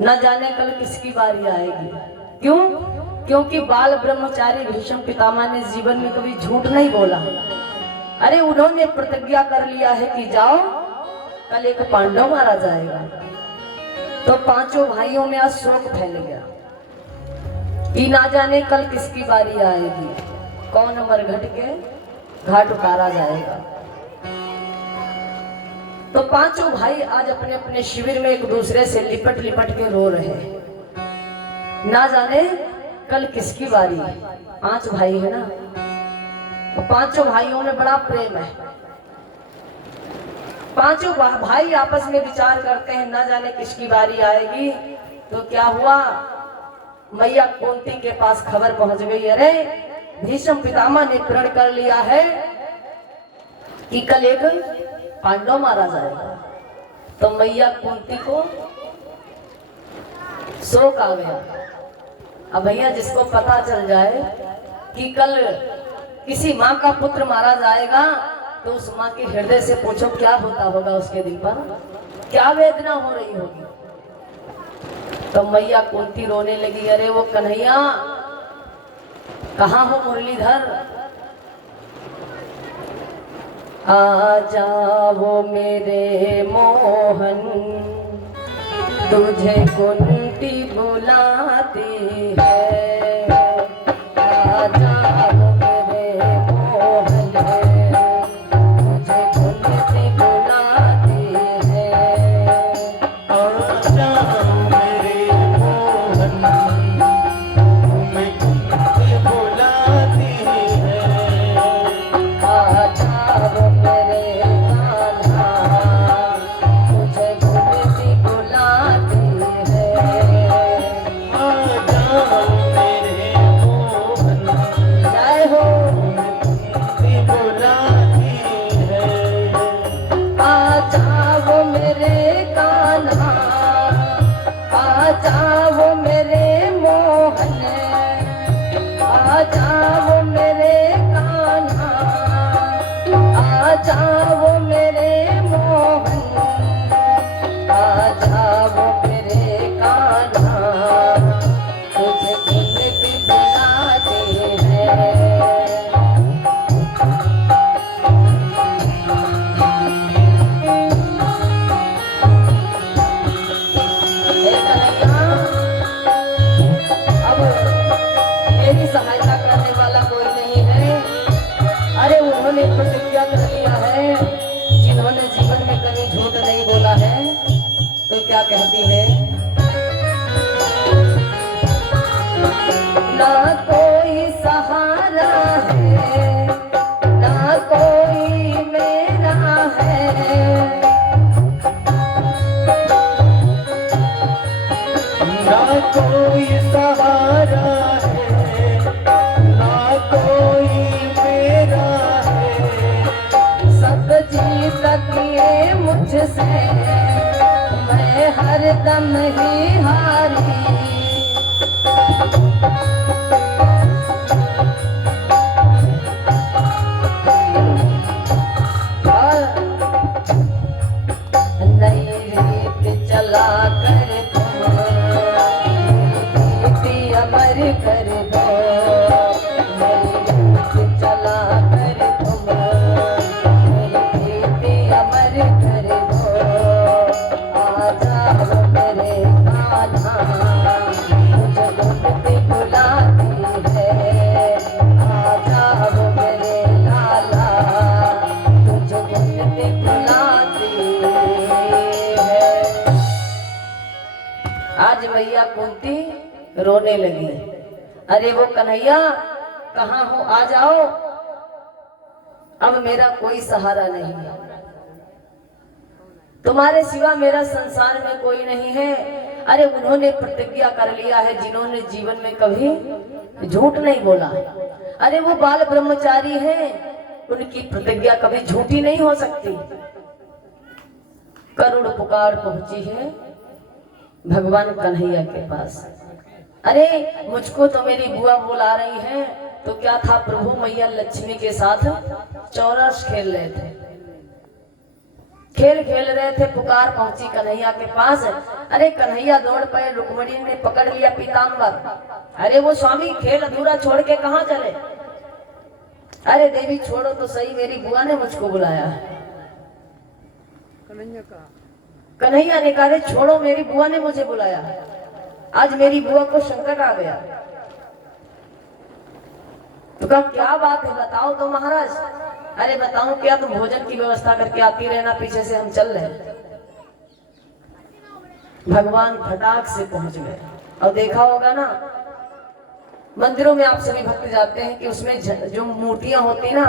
न जाने कल किसकी बारी आएगी। क्यों? क्योंकि बाल ब्रह्मचारी भीष्म पितामह ने जीवन में कभी झूठ नहीं बोला। अरे उन्होंने प्रतिज्ञा कर लिया है कि जाओ, कल एक पांडव मारा जाएगा। तो पांचों भाइयों में आज शोक फैल गया कि ना जाने कल किसकी बारी आएगी, कौन मरघट के घाट उतारा जाएगा। तो पांचों भाई आज अपने अपने शिविर में एक दूसरे से लिपट लिपट के रो रहे हैं। ना जाने कल किसकी बारी है। पांच भाई है ना, तो पांचों भाइयों में बड़ा प्रेम है। पांचों भाई आपस में विचार करते हैं ना जाने किसकी बारी आएगी। तो क्या हुआ, मैया कुंती के पास खबर पहुंच गई, अरे भीष्म पितामह ने प्रण कर लिया है कि कल एक पांडव मारा जाएगा। तो मैया कुंती को शोक आ गया। अब भैया जिसको पता चल जाए कि कल किसी माँ का पुत्र मारा जाएगा तो उस माँ के हृदय से पूछो क्या होता होगा, उसके दिल पर क्या वेदना हो रही होगी। तो मैया कुंती रोने लगी, अरे वो कन्हैया कहाँ हो मुरलीधर, आ जाओ मेरे मोहन, तुझे कुंती बुलाती है। आ जाओ मेरे मोहन, तुझे कुंती बुलाती है। आ जाओ मेरे मोहन, तुम्हें कुंती बुलाती है। आ जाओ मेरे कान्हा, तुझे कुंती बुलाती है। आ जाओ मेरे मोहन, जय हो। कुंती बुलाती है। आ जाओ मेरे कान्हा, आ जाओ मेरे मोहन, आ जाओ मेरे कान्हा, आ जाओ मेरे मोहन, आ जाओ मेरे कान्हा, तुझे कुंती बुलाते हैं। अब मेरी सहायता करने वाला कोई नहीं है। अरे उन्होंने प्रतिज्ञा कर लिया है, जिन्होंने जीवन में कभी झूठ नहीं बोला है। तो क्या कहती है, ना कोई सहारा है, ना कोई मेरा है। ना कोई सहारा है, ना कोई मेरा है। सब जीत किए मुझसे, मैं हरदम ही हारी। नई रीत चला कर तुम, रीति अमर कर दो। नई रीत चला कर तुम, रीति अमर कर दो। आ जाओ मेरे कान्हा, मुझे कुंती बुलाती है। आ जाओ मेरे लाला, तुझे कुंती बुलाती है। आज मैया कुंती रोने लगी, अरे वो कन्हैया कहाँ हो, आ जाओ, अब मेरा कोई सहारा नहीं है, तुम्हारे सिवा मेरा संसार में कोई नहीं है। अरे उन्होंने प्रतिज्ञा कर लिया है, जिन्होंने जीवन में कभी झूठ नहीं बोला। अरे वो बाल ब्रह्मचारी हैं, उनकी प्रतिज्ञा कभी झूठी नहीं हो सकती। करुण पुकार पहुंची है भगवान कन्हैया के पास। अरे मुझको तो मेरी बुआ बुला रही है। तो क्या था, प्रभु मैया लक्ष्मी के साथ चौरस खेल रहे थे। खेल खेल रहे थे, पुकार पहुंची कन्हैया के पास। अरे कन्हैया दौड़ पड़े, रुक्मिणी ने पकड़ लिया पीताम्बर। अरे वो स्वामी खेल अधूरा छोड़ के कहाँ चले? अरे देवी छोड़ो तो सही, मेरी बुआ ने मुझको बुलाया है। कन्हैया ने कहा अरे छोड़ो, मेरी बुआ ने मुझे बुलाया है। आज मेरी बुआ को संकट आ गया। तो कहा क्या बात है, बताओ तो महाराज। अरे बताऊं क्या, तुम भोजन की व्यवस्था करके आती रहना, पीछे से हम चल रहे हैं। भगवान फटाक से पहुंच गए। और देखा होगा ना, मंदिरों में आप सभी भक्त जाते हैं कि उसमें जो मूर्तियां होती ना,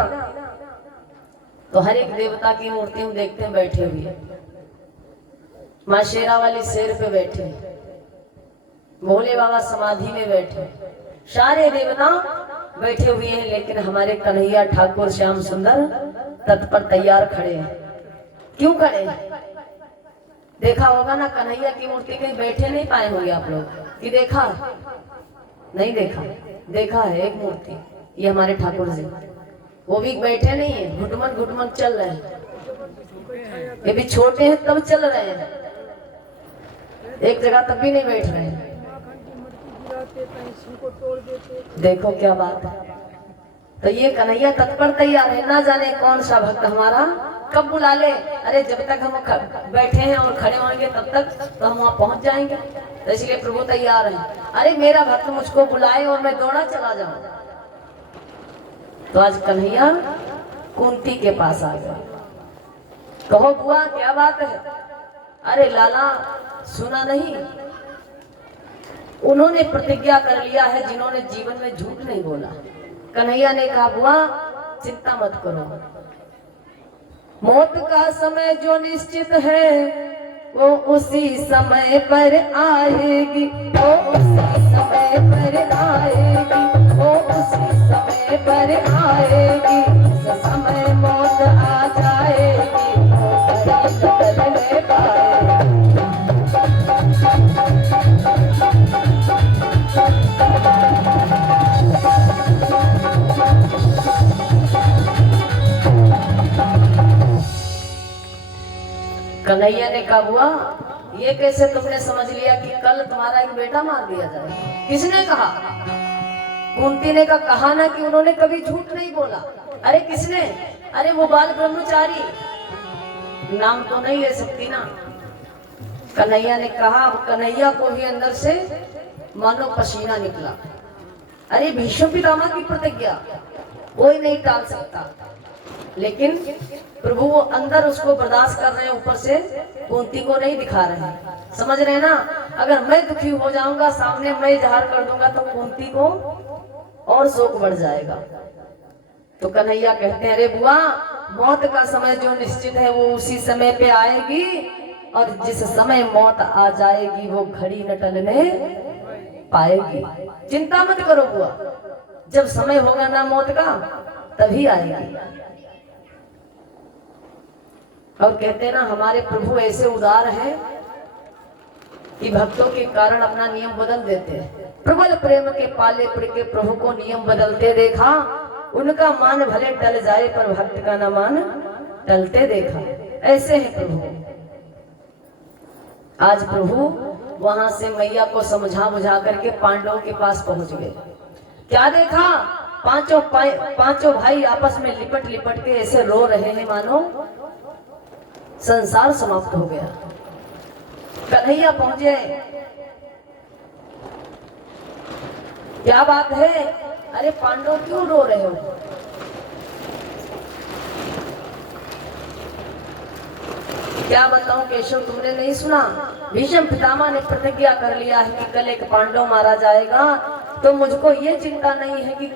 तो हर एक देवता की मूर्ति हम देखते हैं बैठे हुए। माँ शेरा वाली शेर पे बैठे, भोले बाबा समाधि में बैठे, सारे देवता बैठे हुए हैं, लेकिन हमारे कन्हैया ठाकुर श्याम सुंदर तत्पर तैयार खड़े हैं। क्यों खड़े हैं? देखा होगा ना, कन्हैया की मूर्ति कहीं बैठे नहीं पाए होंगे आप लोग कि देखा? नहीं देखा। देखा है एक मूर्ति, ये हमारे ठाकुर जी, वो भी बैठे नहीं है, घुटमन घुटमन चल रहे हैं। ये भी छोटे हैं तब चल रहे हैं, एक जगह तब भी नहीं बैठ रहे हैं। देखो क्या बात है। तो ये कन्हैया तत्पर तैयार है, ना जाने कौन सा भक्त हमारा कब बुला ले। अरे जब तक हम बैठे हैं और खड़े होंगे तब तक तो हम वहां पहुंच जाएंगे, तो इसलिए प्रभु तैयार है। अरे मेरा भक्त मुझको बुलाए और मैं दौड़ा चला जाऊं। तो आज कन्हैया कुंती के पास आ गया। कहो बुआ क्या बात है? अरे लाला सुना नहीं, उन्होंने प्रतिज्ञा कर लिया है जिन्होंने जीवन में झूठ नहीं बोला। कन्हैया ने कहा बुआ चिंता मत करो, मौत का समय जो निश्चित है वो उसी समय पर आएगी, वो उसी समय पर आएगी, वो उसी समय पर आएगी। जिस समय मौत आ जाएगी वो कहीं बदल नहीं पाएगी। कन्हैया ने कहा बुआ ये कैसे तुमने समझ लिया कि कल तुम्हारा एक बेटा मार दिया जाए? किसने कहा? कुंती ने कहा ना कि उन्होंने कभी झूठ नहीं बोला। अरे किसने? अरे वो बाल ब्रह्मचारी, नाम तो नहीं ले सकती ना। कन्हैया ने कहा, कन्हैया को ही अंदर से मानो पसीना निकला। अरे भीष्म पितामह की प्रतिज्ञा कोई नहीं टाल सकता, लेकिन प्रभु वो अंदर उसको बर्दाश्त कर रहे हैं, ऊपर से कुंती को नहीं दिखा रहे हैं। समझ रहे हैं ना? अगर मैं दुखी हो जाऊंगा, सामने मैं इजहार कर दूंगा तो कुंती को और शोक बढ़ जाएगा। तो कन्हैया कहते हैं अरे बुआ मौत का समय जो निश्चित है वो उसी समय पे आएगी, और जिस समय मौत आ जाएगी वो घड़ी न टलने पाएगी। चिंता मत करो बुआ, जब समय होगा ना मौत का तभी आएगी। और कहते हैं ना हमारे प्रभु ऐसे उदार हैं कि भक्तों के कारण अपना नियम बदल देते हैं। प्रबल प्रेम के पाले पड़ के प्रभु को नियम बदलते देखा, उनका मान भले टल जाए पर भक्त का न मान टलते देखा। ऐसे है प्रभु। आज प्रभु वहां से मैया को समझा बुझा करके पांडवों के पास पहुंच गए। क्या देखा? पांचों भाई आपस में लिपट लिपट के ऐसे रो रहे हैं मानो संसार समाप्त हो गया। कन्हैया पहुंचे, क्या बात है? अरे पांडव क्यों रो रहे हो? क्या बताऊं केशव, तुमने नहीं सुना? भीष्म पितामह ने प्रतिज्ञा कर लिया है कि कल एक पांडव मारा जाएगा। तो मुझको ये चिंता नहीं है कि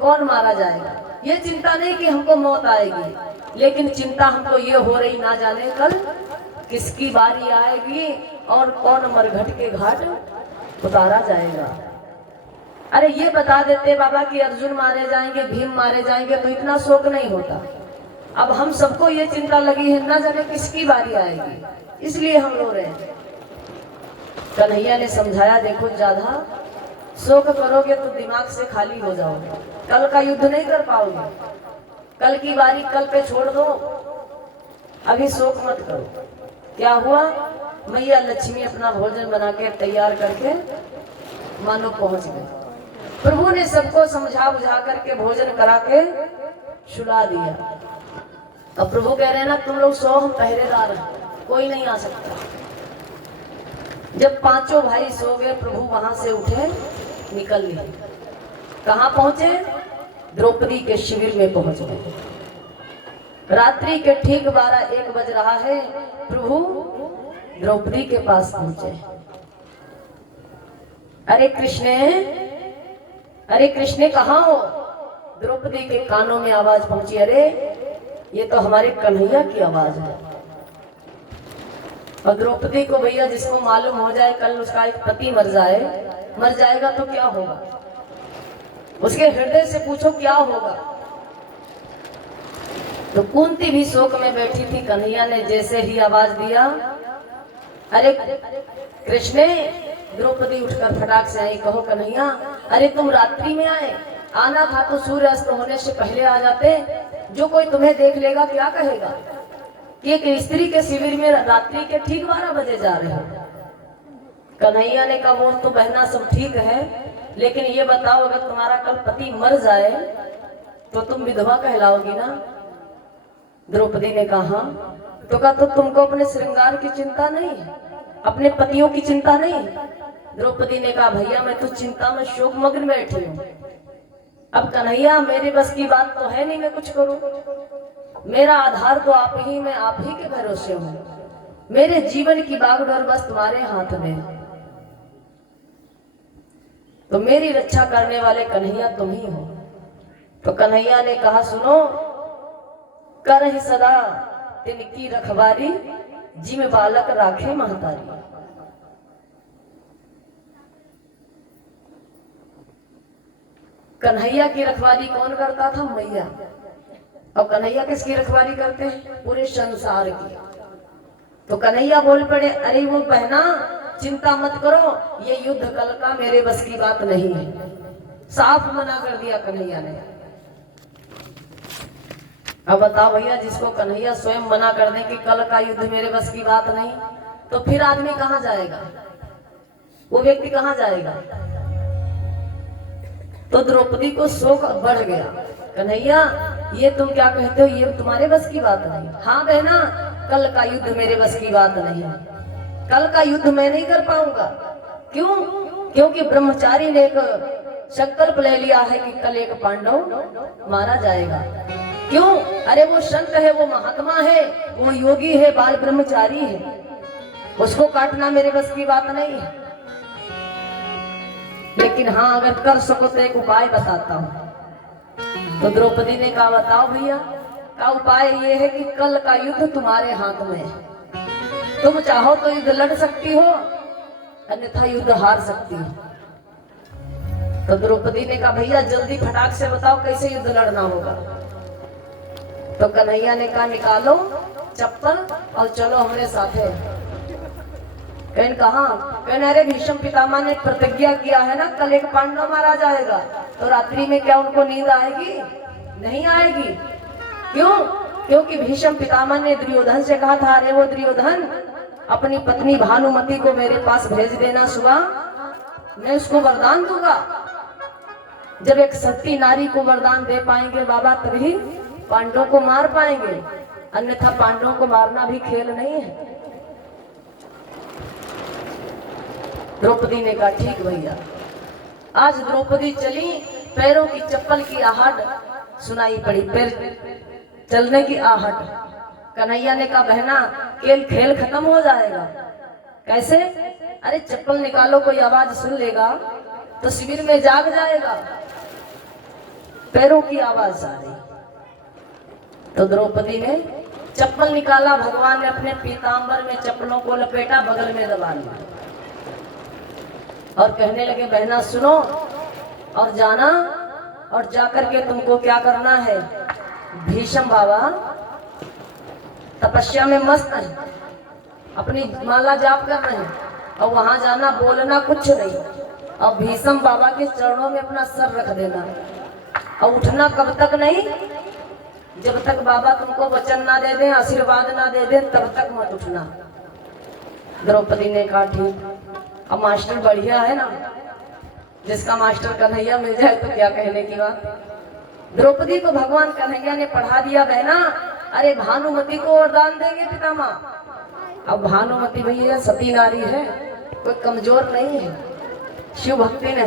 कौन मारा जाएगा, ये चिंता नहीं कि हमको मौत आएगी, लेकिन चिंता हमको ये हो रही ना जाने कल किसकी बारी आएगी और कौन मरघट के घाट उतारा जाएगा। अरे ये बता देते बाबा कि अर्जुन मारे जाएंगे, भीम मारे जाएंगे, तो इतना शोक नहीं होता। अब हम सबको ये चिंता लगी है ना जाने किसकी बारी आएगी, इसलिए हम रो रहे हैं। कन्हैया ने समझाया देखो ज्यादा शोक करोगे तो दिमाग से खाली हो जाओगे, कल का युद्ध नहीं कर पाओगे, कल की बारी कल पे छोड़ दो। अभी शोक मत करो। क्या हुआ, मैया लक्ष्मी अपना भोजन बना के तैयार करके मानो पहुंच गए। प्रभु ने सबको समझा बुझा करके भोजन करा के सुला दिया। अब प्रभु कह रहे हैं ना, तुम लोग सो, हम पहरेदार हैं, कोई नहीं आ सकता। जब पांचों भाई सो गए, प्रभु वहां से उठे, निकल लिए। कहाँ पहुंचे? द्रौपदी के शिविर में पहुंच गए। रात्रि के ठीक 12-1 बज रहा है, प्रभु द्रौपदी के पास पहुंचे। अरे कृष्ण कहाँ हो? द्रौपदी के कानों में आवाज पहुंची, अरे ये तो हमारे कन्हैया की आवाज है। और द्रौपदी को भैया जिसको मालूम हो जाए कल उसका एक पति मर जाएगा तो क्या होगा, उसके हृदय से पूछो क्या होगा। तो कुंती भी शोक में बैठी थी। कन्हैया ने जैसे ही आवाज दिया, अरे कृष्ण, द्रौपदी उठकर फटाक से आई। कहो कन्हैया, अरे तुम रात्रि में आए, आना था तो सूर्य अस्त होने से पहले आ जाते। जो कोई तुम्हें देख लेगा क्या कहेगा कि एक स्त्री के शिविर में रात्रि के ठीक 12 बजे जा रहे हो। कन्हैया ने कहा, वो तो बहना सब ठीक है, लेकिन ये बताओ अगर तुम्हारा कल पति मर जाए तो तुम विधवा कहलाओगी ना? द्रौपदी ने कहा, तो कहा तो तुमको अपने श्रृंगार की चिंता नहीं, अपने पतियों की चिंता नहीं? द्रौपदी ने कहा, भैया मैं तो चिंता में शोक मग्न बैठी हूँ। अब कन्हैया मेरे बस की बात तो है नहीं मैं कुछ करूं, मेरा आधार तो आप ही, मैं आप ही के भरोसे हूँ। मेरे जीवन की बागडोर बस तुम्हारे हाथ में है, तो मेरी रक्षा करने वाले कन्हैया तुम ही हो। तो कन्हैया ने कहा, सुनो, करहि सदा तिनकी रखवारी, जिम बालक राखे महतारी। कन्हैया की रखवाली कौन करता था? मैया। और कन्हैया किसकी रखवाली करते हैं? पूरे संसार की। तो कन्हैया बोल पड़े, अरे वो बहना चिंता मत करो, ये युद्ध कल का मेरे बस की बात नहीं है। साफ मना कर दिया कन्हैया ने। अब बताओ भैया, जिसको कन्हैया स्वयं मना कर दे कि कल का युद्ध मेरे बस की बात नहीं, तो फिर आदमी कहाँ जाएगा? वो व्यक्ति कहाँ जाएगा? तो द्रौपदी को शोक बढ़ गया। कन्हैया ये तुम क्या कहते हो, ये तुम्हारे बस की बात नहीं। हाँ बहना, कल का युद्ध मेरे बस की बात नहीं, कल का युद्ध मैं नहीं कर पाऊंगा। क्यों? क्योंकि ब्रह्मचारी ने एक संकल्प ले लिया है कि कल एक पांडव मारा जाएगा। क्यों? अरे वो संत है, वो महात्मा है, वो योगी है, बाल ब्रह्मचारी है, उसको काटना मेरे बस की बात नहीं है। लेकिन हाँ, अगर कर सको तो एक उपाय बताता हूँ। तो द्रौपदी ने कहा, बताओ भैया। का उपाय ये है कि कल का युद्ध तुम्हारे हाथ में है, तुम चाहो तो युद्ध लड़ सकती हो, अन्यथा युद्ध हार सकती हो। तो द्रौपदी ने कहा, भैया जल्दी फटाक से बताओ कैसे युद्ध लड़ना होगा। तो कन्हैया ने कहा, निकालो चप्पल और चलो हमारे साथ है। कहन कहा, कहने अरे भीष्म पितामह ने प्रतिज्ञा किया है ना कल एक पांडव मारा जाएगा, तो रात्रि में क्या उनको नींद आएगी? नहीं आएगी। क्यों? क्योंकि भीष्म पितामह ने दुर्योधन से कहा था, अरे वो दुर्योधन अपनी पत्नी भानुमति को मेरे पास भेज देना, सुबह मैं उसको वरदान दूंगा। जब एक सती नारी को वरदान दे पाएंगे बाबा तभी पांडवों को मार पाएंगे, अन्यथा पांडवों को मारना भी खेल नहीं है। द्रौपदी ने कहा, ठीक भैया। आज द्रौपदी चली, पैरों की चप्पल की आहट सुनाई पड़ी, पैर चलने की आहट। कन्हैया ने कहा, बहना खेल खत्म हो जाएगा। कैसे? अरे चप्पल निकालो, कोई आवाज सुन लेगा तो शिविर में जाग जाएगा। पैरों की आवाज आ रही। तो द्रौपदी ने चप्पल निकाला, भगवान ने अपने पीतांबर में चप्पलों को लपेटा, बगल में दबा लिया और कहने लगे, बहना सुनो और जाना, और जाकर के तुमको क्या करना है, भीष्म बाबा तपस्या में मस्त है, अपनी माला जाप कर रहे हैं, और वहां जाना, बोलना कुछ नहीं, और भीष्म बाबा के चरणों में अपना सर रख देना, और उठना कब तक नहीं, जब तक बाबा तुमको वचन ना दे दे, आशीर्वाद ना दे दे, तब तक मत उठना। द्रौपदी ने कहा ठीक। अब मास्टर बढ़िया है ना, जिसका मास्टर कन्हैया मिल जाए तो क्या कहने की बात। द्रौपदी को भगवान कन्हैया ने पढ़ा दिया बहना। अरे भानुमति को वरदान देंगे पितामह। अब भानुमति भैया सती नारी है, कोई कमजोर नहीं है, शिव भक्ति ने।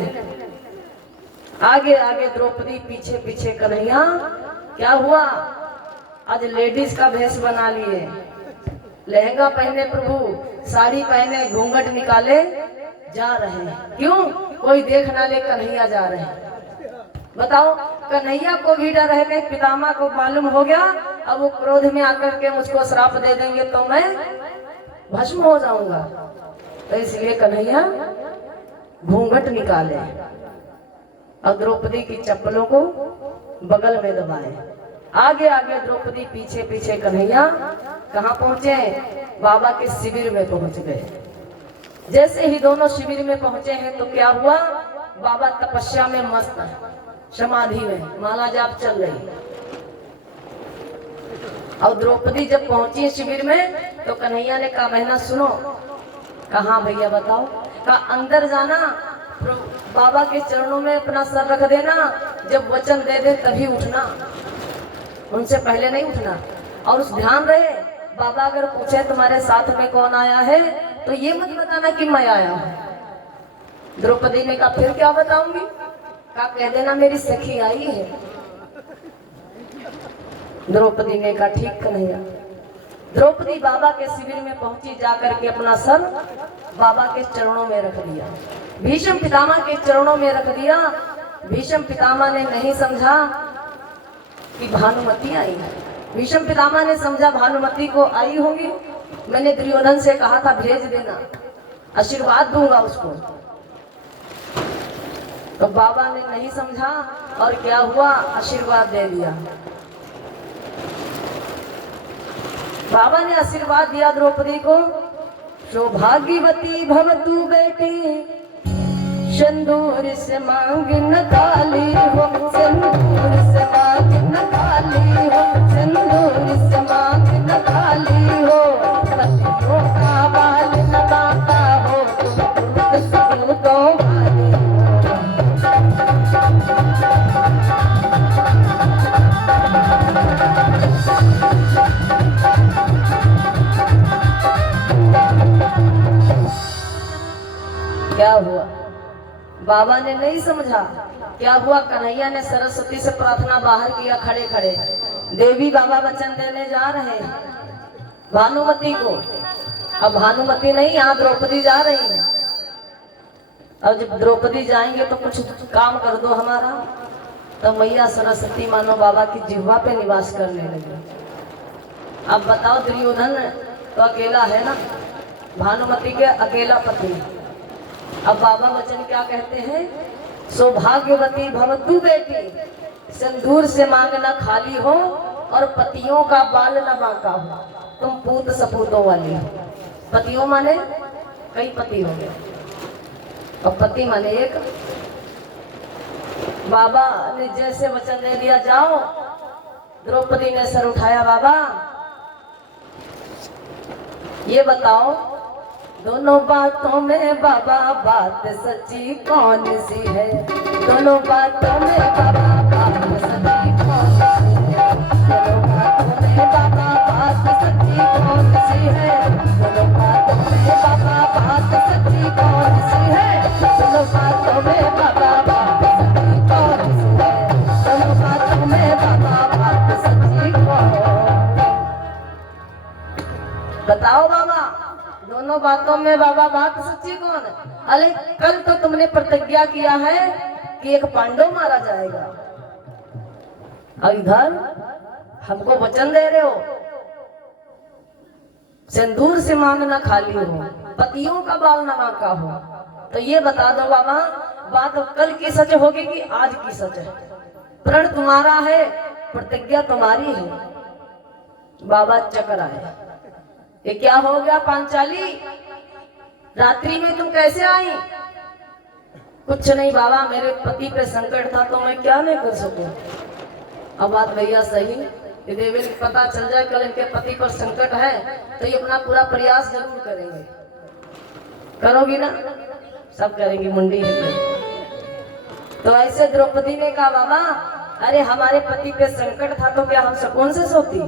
आगे आगे द्रौपदी, पीछे पीछे कन्हैया। क्या हुआ, आज लेडीज का भेष बना लिए, लहंगा पहने प्रभु, साड़ी पहने, घूंघट निकाले जा रहे हैं। क्यों, कोई देख ना ले, कन्हैया जा रहे हैं। बताओ, कन्हैया को भी डर है, कहीं पितामह को मालूम हो गया, अब वो क्रोध में आकर के मुझको श्राप दे देंगे तो मैं भस्म हो जाऊंगा। तो इसलिए कन्हैया घूंघट निकाले और द्रौपदी की चप्पलों को बगल में दबाए। आगे आगे द्रौपदी, पीछे पीछे कन्हैया। कहाँ पहुंचे, बाबा के शिविर में पहुंच गए। जैसे ही दोनों शिविर में पहुंचे हैं तो क्या हुआ, बाबा तपस्या में मस्त, समाधि में माला जाप चल रही। और द्रौपदी जब पहुंची शिविर में तो कन्हैया ने कहा बहना सुनो। कहा भैया बताओ। कहा अंदर जाना, बाबा के चरणों में अपना सर रख देना, जब वचन दे दे तभी उठना, उनसे पहले नहीं उठना। और उस ध्यान रहे, बाबा अगर पूछे तुम्हारे साथ में कौन आया है तो ये मत बताना कि मैं आया हूं। द्रौपदी ने कहा फिर क्या बताऊंगी। कहा कह देना मेरी सखी आई है। द्रौपदी ने कहा ठीक कन्हैया। द्रौपदी बाबा के शिविर में पहुंची, जाकर के अपना सर बाबा के चरणों में रख दिया, भीष्म पितामह के चरणों में रख दिया। भीष्म पितामह ने नहीं समझा कि भानुमति आई है। भीष्म पितामह ने समझा भानुमति को आई होगी, मैंने दुर्योधन से कहा था भेज देना, आशीर्वाद दूंगा उसको। तो बाबा ने नहीं समझा और क्या हुआ, आशीर्वाद दे दिया। बाबा ने आशीर्वाद दिया द्रौपदी को, सौभाग्यवती भव तू बेटी, सिंदूर से मांग न काली हो, सिंदूर से मांग न काली हो, सिंदूर से मांग न काली हो, पतियों का बाल न बांका हो, तुम सपूतों वाली हो। क्या हुआ, बाबा ने नहीं समझा। क्या हुआ, कन्हैया ने सरस्वती से प्रार्थना बाहर किया खड़े खड़े। देवी बाबा वचन देने जा रहे हैं भानुमति को। अब भानुमति नहीं, यहाँ द्रौपदी जा रही है। अब जब द्रौपदी जाएंगे तो कुछ काम कर दो हमारा। तो मैया सरस्वती मानो बाबा की जिह्वा पे निवास करने लगी। अब बताओ, दुर्योधन तो अकेला है ना, भानुमति के अकेला पति। अब बाबा वचन क्या कहते हैं, सौभाग्यवती भव तू बेटी, सिंदूर से मांगना खाली हो और पतियों का बाल न बांका हो, तुम पूत सपूतों वाली हो। पतियों माने कई पति हो गए और पति माने एक। बाबा ने जैसे वचन दे दिया जाओ, द्रौपदी ने सर उठाया। बाबा ये बताओ, दोनों बातों में बाबा बात सच्ची कौन सी है, दोनों बातों में बाबा बात सच्ची कौन सी है, दोनों बातों में बाबा बात सच्ची कौन सी है, दोनों बातों में बाबा बात सच्ची कौन सी है, दोनों बातों में बाबा बात सच्ची कौन सी है, दोनों बातों में बाबा बात सच्ची कौन। बताओ बाबा, दोनों बातों में बाबा बात सच्ची कौन है। अरे कल तो तुमने प्रतिज्ञा किया है कि एक पांडव मारा जाएगा, और इधर हमको वचन दे रहे हो सिंदूर से मांगना खाली हो, पतियों का बाल न बांका हो। तो ये बता दो बाबा, बात कल की सच होगी कि आज की सच है। प्रण तुम्हारा है, प्रतिज्ञा तुम्हारी है। बाबा चक्र आए, ये क्या हो गया पांचाली, रात्रि में तुम कैसे आई। कुछ नहीं बाबा, मेरे पति पे संकट था तो मैं क्या नहीं कर सकूं। अब बात भैया सही, यदि देवी को पता चल जाए कल इनके पति पर संकट है तो ये अपना पूरा प्रयास जरूर करेंगे। करोगी ना? सब करेंगी, मुंडी है। तो ऐसे द्रौपदी ने कहा बाबा अरे हमारे पति पे संकट था तो क्या हम सुकून से सोती?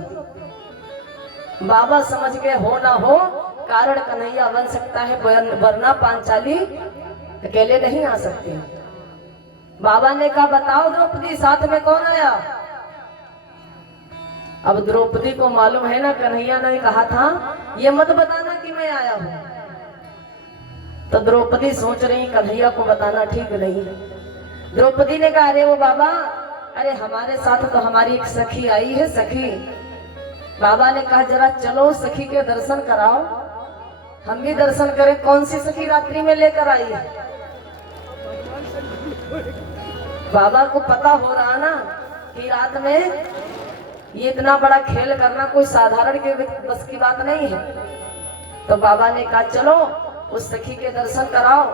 बाबा समझ के हो ना हो कारण कन्हैया बन सकता है, वरना पांचाली अकेले नहीं आ सकती। बाबा ने कहा बताओ द्रौपदी साथ में कौन आया? अब द्रौपदी को मालूम है ना कन्हैया ने कहा था ये मत बताना कि मैं आया हूं। तो द्रौपदी सोच रही कन्हैया को बताना ठीक नहीं। द्रौपदी ने कहा अरे वो बाबा अरे हमारे साथ तो हमारी एक सखी आई है, सखी। बाबा ने कहा जरा चलो सखी के दर्शन कराओ, हम भी दर्शन करें। कौन सी सखी रात्रि में लेकर आई है? बाबा को पता हो रहा ना कि रात में ये इतना बड़ा खेल करना कोई साधारण के बस की बात नहीं है। तो बाबा ने कहा चलो उस सखी के दर्शन कराओ।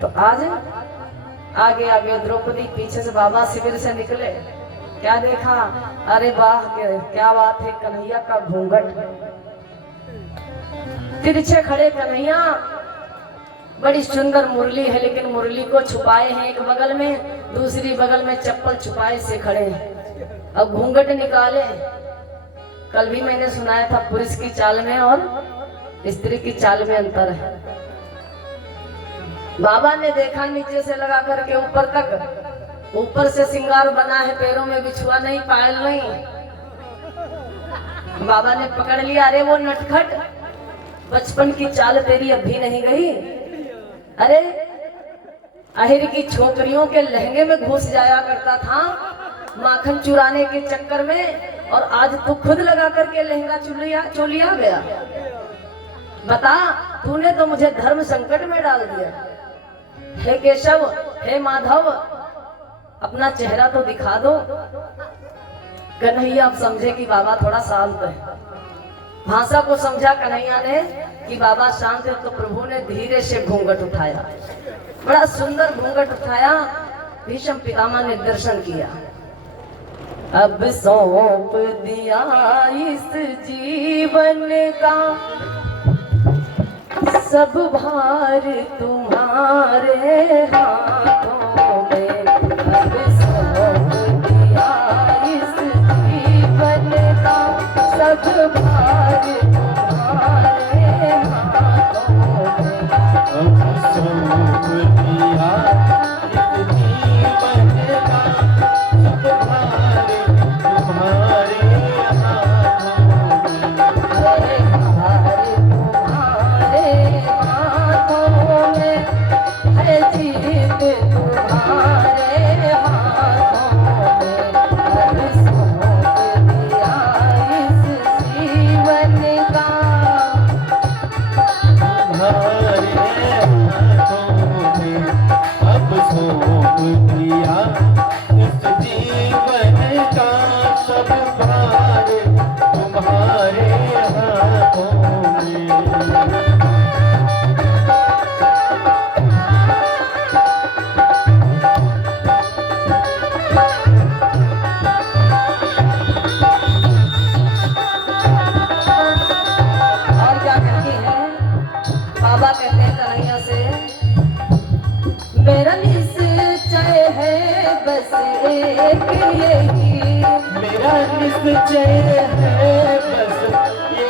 तो आज आगे आगे द्रौपदी, पीछे से बाबा शिविर से निकले। क्या देखा? अरे वाह क्या बात है, कन्हैया का घूंघट। तिरछे खड़े कन्हैया, बड़ी सुंदर मुरली है लेकिन मुरली को छुपाए हैं एक बगल में, दूसरी बगल में चप्पल छुपाए से खड़े हैं। अब घूंघट निकाले। कल भी मैंने सुनाया था पुरुष की चाल में और स्त्री की चाल में अंतर है। बाबा ने देखा नीचे से लगा करके ऊपर तक, ऊपर से श्रृंगार बना है, पैरों में बिछुआ नहीं, पायल नहीं। बाबा ने पकड़ लिया, अरे वो नटखट बचपन की चाल तेरी अब भी नहीं गई। अरे अहिर की छोकरियों के लहंगे में घुस जाया करता था माखन चुराने के चक्कर में, और आज तू खुद लगा करके लहंगा चोलिया गया। बता तूने तो मुझे धर्म संकट में डाल दिया। हे केशव, हे माधव, अपना चेहरा तो दिखा दो। कन्हैया अब समझे कि बाबा थोड़ा शांत है। भाषा को समझा कन्हैया ने कि बाबा शांत है, तो प्रभु ने धीरे से घूंघट उठाया, बड़ा सुंदर घूंघट उठाया। भीष्म पितामह ने दर्शन किया। अब सौंप दिया इस जीवन का सब भार तुम्हारे हाथों में। अब सौंप दिया इस जीवन का सब भार तुम्हारे हाथों में। अब सौंप दिया इस जीवन का सब भार तुम्हारे हाथों में। अरे भार तुम्हारे हाथों में है, जीत तुम्हारे हाथों में। अब सौंप दिया इस जीवन का तुम्हारे हाथों में। अब सौंप दिया इस जीवन का सब भार तुम्हारे हाथों में। और क्या कहती है? बाबा कहते हैं कन्हैया से, मेरा निश्चय है बस एक यही। मेरा निश्चय है बस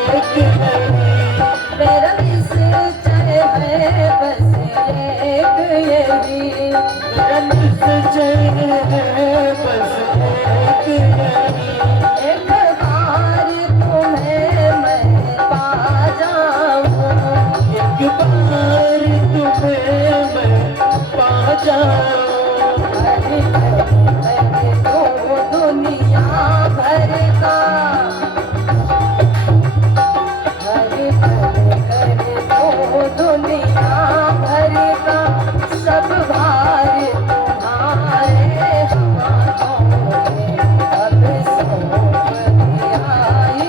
एक है। मेरा निश्चय है बस एक यही। मेरा निश्चय है बस एक है। एक बार तुम्हें मैं पा जाऊं। एक बार तुम्हें मैं पा जाऊं। अरे मैंने तो दुनिया भर का, अरे करे तो दुनिया भर का सब भार तुम्हारे हाथों में। अब सौंप दिया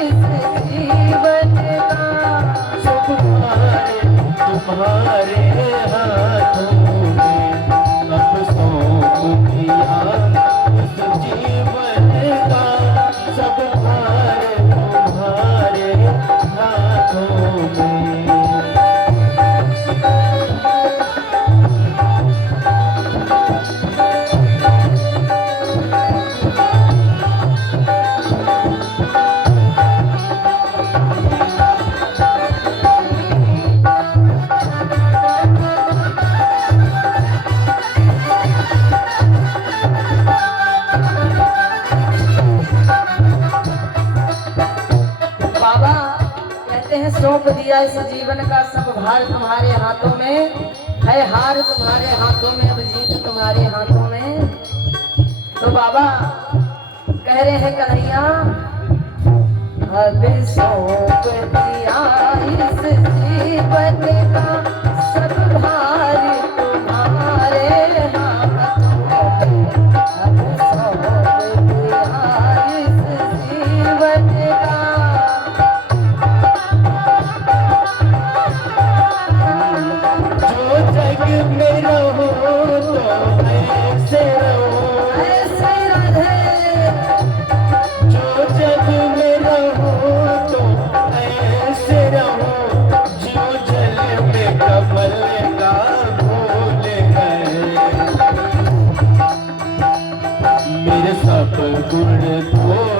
इस जीवन का सब भार तुम्हारे हाथों में। अब दिया इस जीवन का सब भार तुम्हारे हाथों में है, हार तुम्हारे हाथों में, अब जीत तुम्हारे हाथों में। तो बाबा कह रहे हैं कन्हैया, अब सौंप दिया इस जीवन का सब भार तुम्हारे हाथों में, अब सौंप दिया इस जीवन का। जो जग में रहो तो ऐसे रहो, ऐसे रहे, जो जग में रहो तो ऐसे रहो, जो जल में कमल का फूल है। मेरे सब गुण को